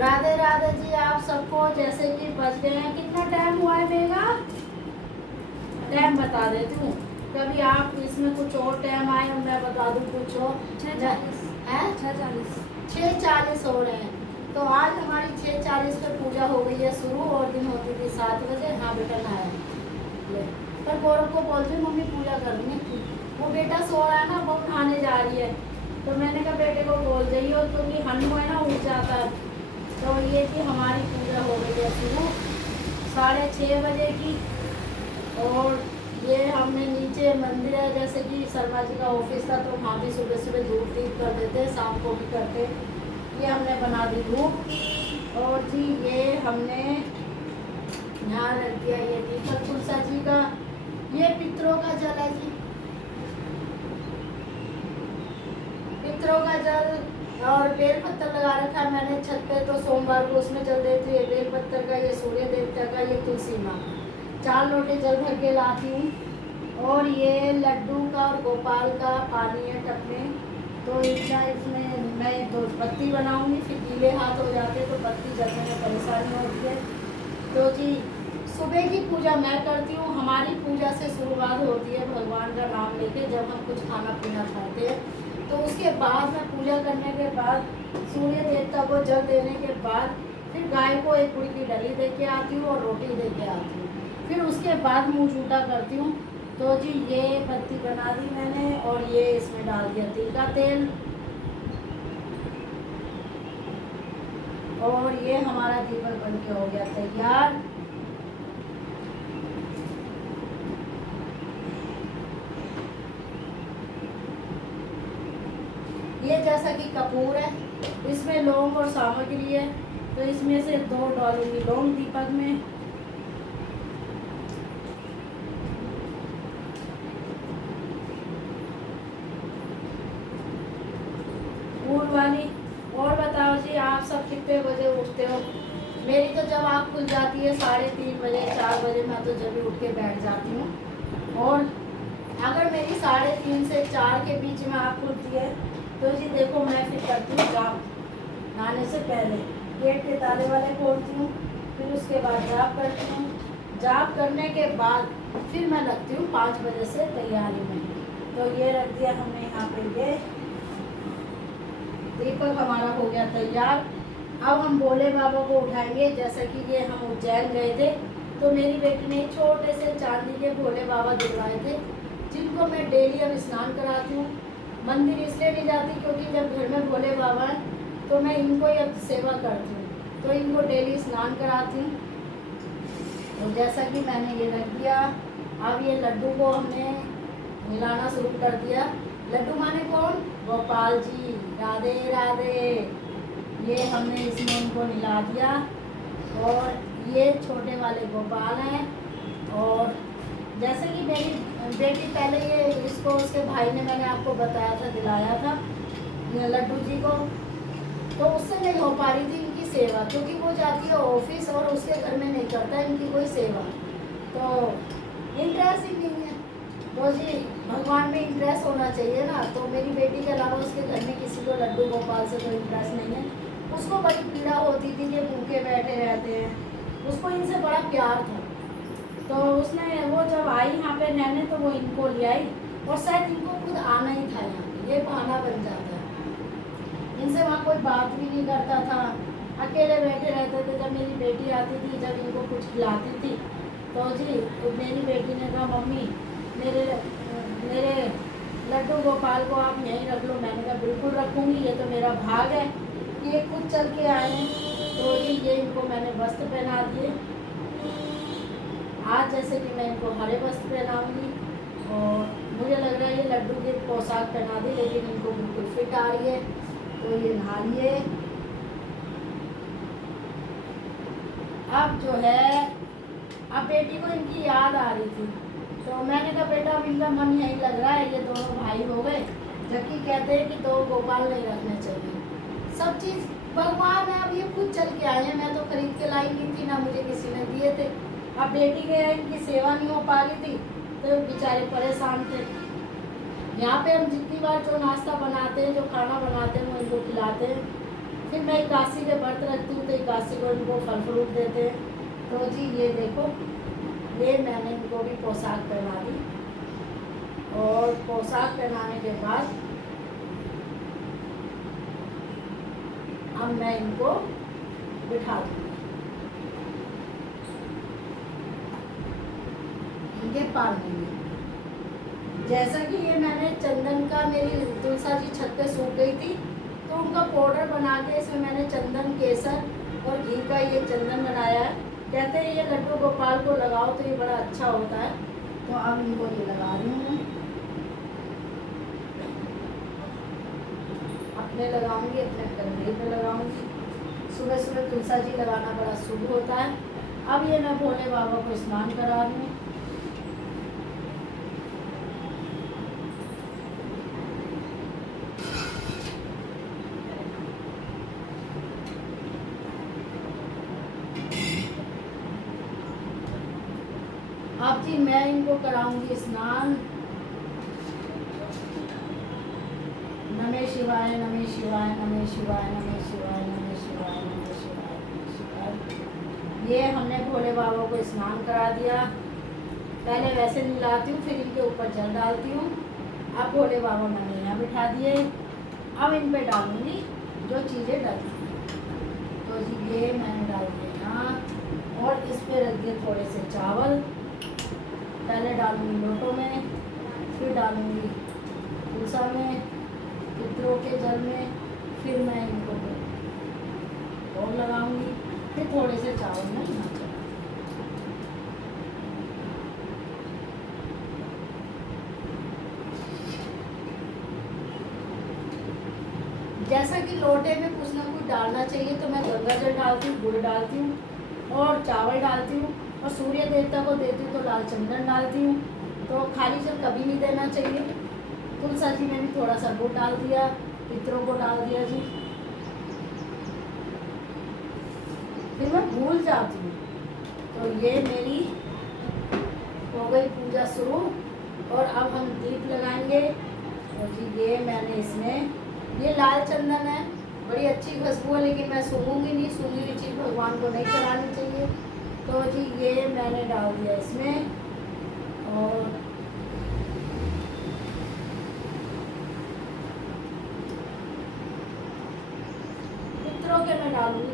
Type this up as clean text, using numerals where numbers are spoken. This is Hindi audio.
राधे राधे जी आप सबको। जैसे कि बज गए हैं, कितना टाइम हुआ है मेरा टाइम बता देती हूँ। कभी आप इसमें कुछ और टाइम आए और मैं बता दूँ कुछ और। 6:40 हो रहे हैं। तो आज हमारी 6:40 पे पूजा हो गई है शुरू, और दिन होती थी 7 बजे। हाँ बेटा नहाया ले, पर गौरव को बोलती हूँ मम्मी पूजा करनी। वो बेटा सो रहा है ना, वो नहाने जा रही है। तो मैंने कहा बेटे को बोल जाइए, क्योंकि हनु है ना उठ जाता है। तो ये कि हमारी पूजा हो गई है शुरू 6:30 बजे की। और ये हमने नीचे मंदिर है, जैसे कि शर्मा जी का ऑफिस था, तो वहाँ भी सुबह सुबह धूप दीप कर देते हैं, शाम को भी करते। ये हमने बना दी धूप। और जी ये हमने यहाँ रख दिया ये दीपक तुलसा जी का। ये पितरों का जल है जी, पितरों का जल। और बेल पत्तर लगा रखा है मैंने छत पे, तो सोमवार को उसमें जल देती है बेल पत्तर का, ये सूर्य देवता का, ये तुलसी माँ का। 4 लोटे जल भर के लाती हूँ। और ये लड्डू का और गोपाल का पानी है टब में। तो इतना इसमें मैं तो बत्ती बनाऊंगी, फिर गीले हाथ हो जाते तो बत्ती जलने में परेशानी होती है। तो जी सुबह की पूजा मैं करती हूँ। हमारी पूजा से शुरुआत होती है भगवान का नाम लेके, जब हम कुछ खाना पीना खाते हैं। तो उसके बाद मैं पूजा करने के बाद सूर्य देवता को जल देने के बाद फिर गाय को एक कुड़ी की डली दे के आती हूँ और रोटी दे के आती हूँ। फिर उसके बाद मुँह झूठा करती हूँ। तो जी ये बत्ती बना दी मैंने, और ये इसमें डाल दिया तिल का तेल। और ये हमारा दीपक बन के हो गया तैयार। ये जैसा कि कपूर है, इसमें लौंग और सामग्री है। तो इसमें से 2 डालूंगी लौंग दीपक में। फूल वाली। और बताओ जी आप सब कितने बजे उठते हो? मेरी तो जब आँख खुल जाती है 3:30 बजे 4 बजे, मैं तो जब भी उठ के बैठ जाती हूँ। और अगर मेरी 3:30 से 4 के बीच में आँख खुलती है तो जी देखो मैं फिर करती हूँ जाप। नहाने से पहले गेट के ताले वाले खोलती हूँ, फिर उसके बाद जाप करती हूँ। जाप करने के बाद फिर मैं लगती हूँ 5 बजे से तैयारी में। तो ये रख दिया हमने यहाँ पे, ये दीपक हमारा हो गया तैयार। अब हम भोले बाबा को उठाएंगे। जैसा कि ये हम उज्जैन गए थे, तो मेरी बेटी ने छोटे से चांदी के भोले बाबा दिलवाए थे, जिनको मैं डेली अब स्नान कराती हूँ। मंदिर इसलिए नहीं जाती क्योंकि जब घर में भोले बाबा हैं तो मैं इनको ही अब सेवा करती हूँ, तो इनको डेली स्नान कराती हूँ। तो जैसा कि मैंने ये रख दिया, अब ये लड्डू को हमने मिलाना शुरू कर दिया। लड्डू माने कौन? गोपाल जी। राधे राधे। ये हमने इसमें इनको मिला दिया। और ये छोटे वाले गोपाल हैं। और जैसे कि मेरी बेटी पहले ये इसको उसके भाई ने, मैंने आपको बताया था, दिलाया था लड्डू जी को, तो उससे नहीं हो पा रही थी इनकी सेवा, क्योंकि वो जाती है ऑफिस और उसके घर में नहीं करता इनकी कोई सेवा, तो इंटरेस्ट ही नहीं है। तो जी भगवान में इंटरेस्ट होना चाहिए ना। तो मेरी बेटी के अलावा उसके घर में किसी को लड्डू गोपाल से कोई इंटरेस्ट नहीं है। उसको बड़ी पीड़ा होती थी कि भूखे बैठे रहते हैं, उसको इनसे बड़ा प्यार था। तो उसने वो जब आई यहाँ पे रहने तो वो इनको ले आई, और शायद इनको खुद आना ही था यहाँ पे, ये बहाना बन जाता है। इनसे वहाँ कोई बात भी नहीं करता था, अकेले बैठे रहते थे। जब मेरी बेटी आती थी, जब इनको कुछ खिलाती थी, तो जी तो मेरी बेटी ने कहा मम्मी मेरे मेरे लड्डू गोपाल को आप यहीं रख लो। मैंने कहा बिल्कुल रखूँगी, ये तो मेरा भाग है, ये खुद चल के आए हैं। तो जी ये इनको मैंने वस्त्र पहना दिए। आज जैसे कि मैं इनको हरे वस्त्र पहनाऊंगी, और मुझे लग रहा है ये लड्डू की पोशाक पहना दी, लेकिन इनको बिल्कुल फिट आ रही है। तो ये नहा लिए। अब जो है, अब बेटी को इनकी याद आ रही थी, तो मैंने कहा बेटा अब इनका मन यही लग रहा है, ये दोनों भाई हो गए, जबकि कहते हैं कि 2 गोपाल नहीं रखने चाहिए। सब चीज़ भगवान है, अब ये खुद चल के आए हैं, मैं तो खरीद के लाई नहीं थी, ना मुझे किसी ने दिए थे। अब बेटी के इनकी सेवा नहीं हो पा रही थी, तो बेचारे परेशान थे। यहाँ पे हम जितनी बार जो नाश्ता बनाते हैं, जो खाना बनाते हैं, वो इनको खिलाते हैं। फिर मैं एकादशी के व्रत रखती हूँ तो एकादशी को इनको फल फ्रूट देते हैं। तो जी ये देखो, ये मैंने इनको भी पोशाक पहना दी और पोशाक पहनाने के बाद अब मैं इनको बिठा दूँगी इनके पालने में। जैसा कि ये मैंने चंदन का, मेरी तुलसा जी छत पे सूख गई थी तो उनका पाउडर बना के इसमें मैंने चंदन, केसर और घी का ये चंदन बनाया है। कहते हैं ये लड्डू गोपाल को लगाओ तो ये बड़ा अच्छा होता है। तो अब इनको ये लगा रही हूँ मैं, अपने लगाऊंगी, अपने कंधे पे लगाऊंगी। सुबह सुबह तुलसा जी लगाना बड़ा शुभ होता है। अब ये मैं भोले बाबा को स्नान करा रही हूँ। अब जी मैं इनको कराऊंगी स्नान। नमः शिवाय, नमः शिवाय, नमः शिवाय, नमः शिवाय, नमः शिवाय, नमः शिवाय, नमः शिवाय। ये हमने भोले बाबा को स्नान करा दिया। पहले वैसे नहलाती हूँ, फिर इनके ऊपर जल डालती हूँ। अब भोले बाबा मैंने यहाँ बिठा दिए। अब इन पे डालूंगी जो चीज़ें डाली। तो जी ये मैंने डाल दिए यहाँ और इस पे रख दिए थोड़े से चावल। पहले डालूंगी लोटों में, फिर डालूंगी तुलसा में, पितरों के जल में, फिर मैं इनको और लगाऊंगी, फिर थोड़े से चावल में यहाँ चढ़ा। जैसा कि लोटे में कुछ ना कुछ डालना चाहिए तो मैं गंगा जल डालती हूँ, गुड़ डालती हूँ और चावल डालती हूँ और सूर्य देवता को देती हूँ तो लाल चंदन डालती हूँ। तो खाली जल कभी नहीं देना चाहिए। तुलसा जी में भी थोड़ा सा गुड़ डाल दिया, पितरों को डाल दिया जी। फिर मैं भूल जाती हूँ। तो ये मेरी हो गई पूजा शुरू। और अब हम दीप लगाएंगे। और जी ये मैंने इसमें, ये लाल चंदन है, बड़ी अच्छी खुशबू है, लेकिन मैं सूंघूंगी नहीं। सूंघी हुई चीज़ भगवान को नहीं चढ़ानी चाहिए। तो जी ये मैंने डाल दिया इसमें और पितरों के मैं डालूंगी